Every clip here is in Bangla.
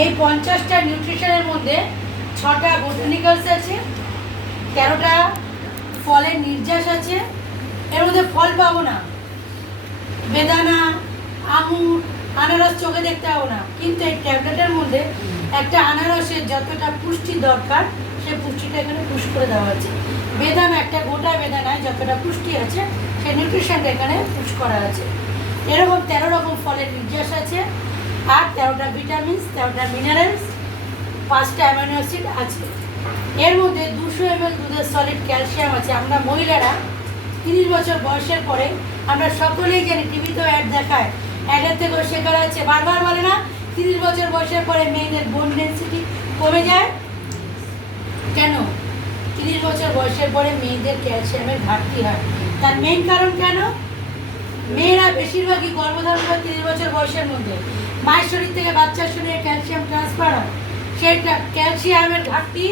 এই 50টা নিউট্রিশনের মধ্যে 6টা বোটানিক্যালস আছে, 13টা ফলের নির্যাস আছে। এর মধ্যে ফল পাবো না, বেদানা, আঙুর, আনারস চোখে দেখতে পাবো না, কিন্তু এই ট্যাবলেটের মধ্যে একটা আনারসের যতটা পুষ্টি দরকার সেই পুষ্টিটা এখানে পুশ করে দেওয়া আছে। বেদানা, একটা গোটা বেদানায় যতটা পুষ্টি আছে সেই নিউট্রিশনটা এখানে পুশ করা আছে। এরকম 13 রকম ফলের নির্যাস আছে, আর 13টা ভিটামিনস, 13টা মিনারেলস, 5টা অ্যামাইনো অ্যাসিড আছে। এর মধ্যে 200 ml দুধের সলিড ক্যালসিয়াম আছে। আমরা মহিলারা 30 বছর বয়সের পরে আমরা সকলেই জানি, টিভিতেও অ্যাড দেখায়, অ্যাডের থেকেও শেখার আছে, বারবার বলে না 30 বছর বয়সের পরে মেয়েদের বোন ডেন্সিটি কমে যায়। কেন? 30 বছর বয়সের পরে মেয়েদের ক্যালসিয়ামের ঘাটতি হয়। তার মেইন কারণ কেন? মেয়েরা বেশিরভাগই গর্ভধারণ করে 30 বছর বয়সের মধ্যে, মায়ের শরীর থেকে বাচ্চার শরীরে ক্যালসিয়াম ট্রান্সফার হয়, সেটা ক্যালসিয়ামের ঘাটতি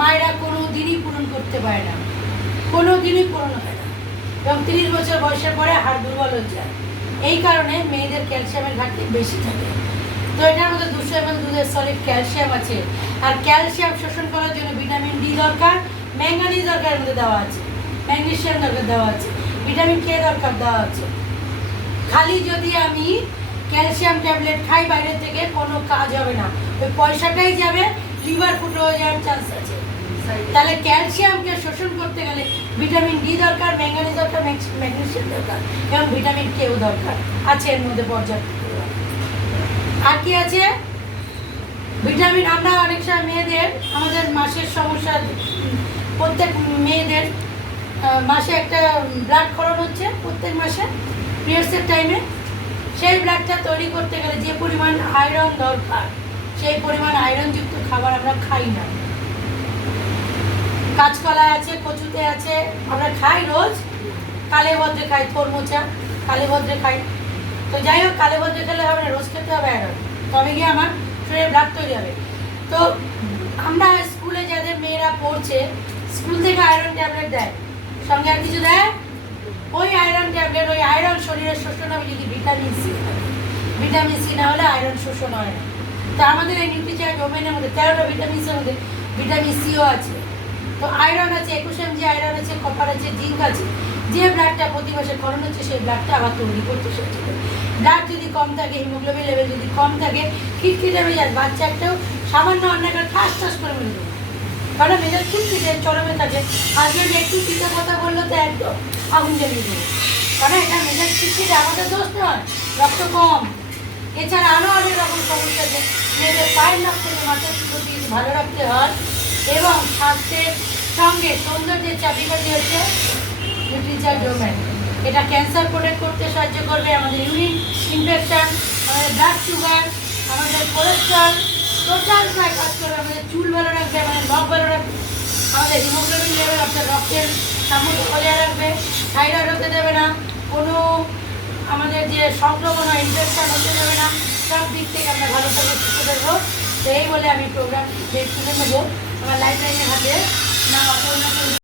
মায়েরা কোনো দিনই পূরণ করতে পারে না, কোনো দিনই পূরণ হয় না, এবং 30 বছর বয়সের পরে হাড় দুর্বল হয়ে যায়। এই কারণে মেয়েদের ক্যালসিয়ামের ঘাটতি বেশি থাকে। তো এটার মধ্যে 200 ml দুধের সলিড ক্যালসিয়াম আছে। আর ক্যালসিয়াম শোষণ করার জন্য ভিটামিন ডি দরকার, ম্যাঙ্গানিজ দরকার, এর মধ্যে দেওয়া আছে, ম্যাগনেসিয়াম দরকার দেওয়া আছে, ভিটামিন কে দরকার দেওয়া আছে। খালি যদি আমি ক্যালসিয়াম ট্যাবলেট খাই বাইরে থেকে, কোনো কাজ হবে না, ওই পয়সাটাই যাবে, লিভার ফুটো হয়ে যাওয়ার চান্স আছে। তাহলে ক্যালসিয়ামকে শোষণ করতে গেলে ভিটামিন ডি দরকার, ম্যাঙ্গানিজ দরকার, ম্যাগনেসিয়াম দরকার, এবং ভিটামিন কেও দরকার আছে এর মধ্যে পর্যাপ্ত। আর কি আছে? ভিটামিন, আমরা অনেক সময় মেয়েদের, আমাদের মাসের সমস্যা, প্রত্যেক মেয়েদের মাসে একটা ব্লাড ক্ষরণ হচ্ছে প্রত্যেক মাসে পিরিয়ডসের টাইমে। সেই ব্লাডটা তৈরি করতে গেলে যে পরিমাণ আয়রন দরকার, সেই পরিমাণ আয়রনযুক্ত খাবার আমরা খাই না। কাঁচকলা আছে, কচুতে আছে, আমরা খাই রোজ, কালে ভদ্রে খাই, থরমোচা কালে ভদ্রে খাই। তো যাই হোক, কালে ভদ্রে খেলে হবে না, রোজ খেতে হবে আয়রন, তবে গিয়ে আমার শরীরে ব্লাড তৈরি হবে। তো আমরা স্কুলে যাদের মেয়েরা পড়ছে, স্কুল থেকে আয়রন ট্যাবলেট দেয়, সঙ্গে আর কিছু দেয়, ওই আয়রন ট্যাবলেট, ওই আয়রন শরীরের শোষণ হবে যদি ভিটামিন সি থাকে। ভিটামিন সি না হলে আয়রন শোষণ হয় না। তো আমাদের এই নিউট্রিচার্জ ওমেনের মধ্যে 13টা ভিটামিনসের মধ্যে ভিটামিন সিও আছে। তো আয়রন আছে, 21 mg আয়রন আছে, কপার আছে, জিঙ্ক আছে। যে ব্লাডটা প্রতি মাসে ক্ষরণ হচ্ছে সেই ব্লাডটা আবার তৈরি করতে সাহায্য করে। ব্লাড যদি কম থাকে, হিমোগ্লোবিন লেভেল যদি কম থাকে, খিটখিটে মেজাজ, বাচ্চা একটাও সামান্য অন্যায় করে ঠাস ঠাস করে মেরে দেবে, কারণ মেজাজ খিটখিটে চরমে থাকে। হাজবেন্ড একটু চিন্তা কথা বললো তো একদম আগুন জ্বালিয়ে দেবে, কারণ এটা মেজাজ খিটখিটে, আমাদের দোষ নয়, রক্ত কম। এছাড়া আরও অনেক রকম সমস্যা আছে। মেয়েদের পায়ের নখ থেকে মাথার প্রতি ভালো রাখতে হয়, এবং স্বাস্থ্যের সঙ্গে সৌন্দর্যের চাবিকাঠি হচ্ছে নিউট্রিচার্জ ওমেন। এটা ক্যান্সার প্রোটেক্ট করতে সাহায্য করবে, আমাদের ইউরিন ইনফেকশন, আমাদের ব্লাড সুগার, আমাদের কোলেস্ট্রল, টোটাল প্রায় কাজ করবে। আমাদের চুল ভালো রাখবে, আমাদের নখ ভালো রাখবে, আমাদের হিমোগ্লোবিন লেভেল অর্থাৎ রক্তের সামর্থ্য বজায় রাখবে, থাইরয়েড হতে দেবে না, কোনো আমাদের যে সংক্রমণ হয়, ইনফেকশন হতে দেবে না, সব দিক থেকে আমরা ভালো থাকবো, সুস্থ থাকবো। তো এই বলে আমি প্রোগ্রাম তুলে নেবো আমার লাইফলাইনের হাতে। নাম অপর্ণা।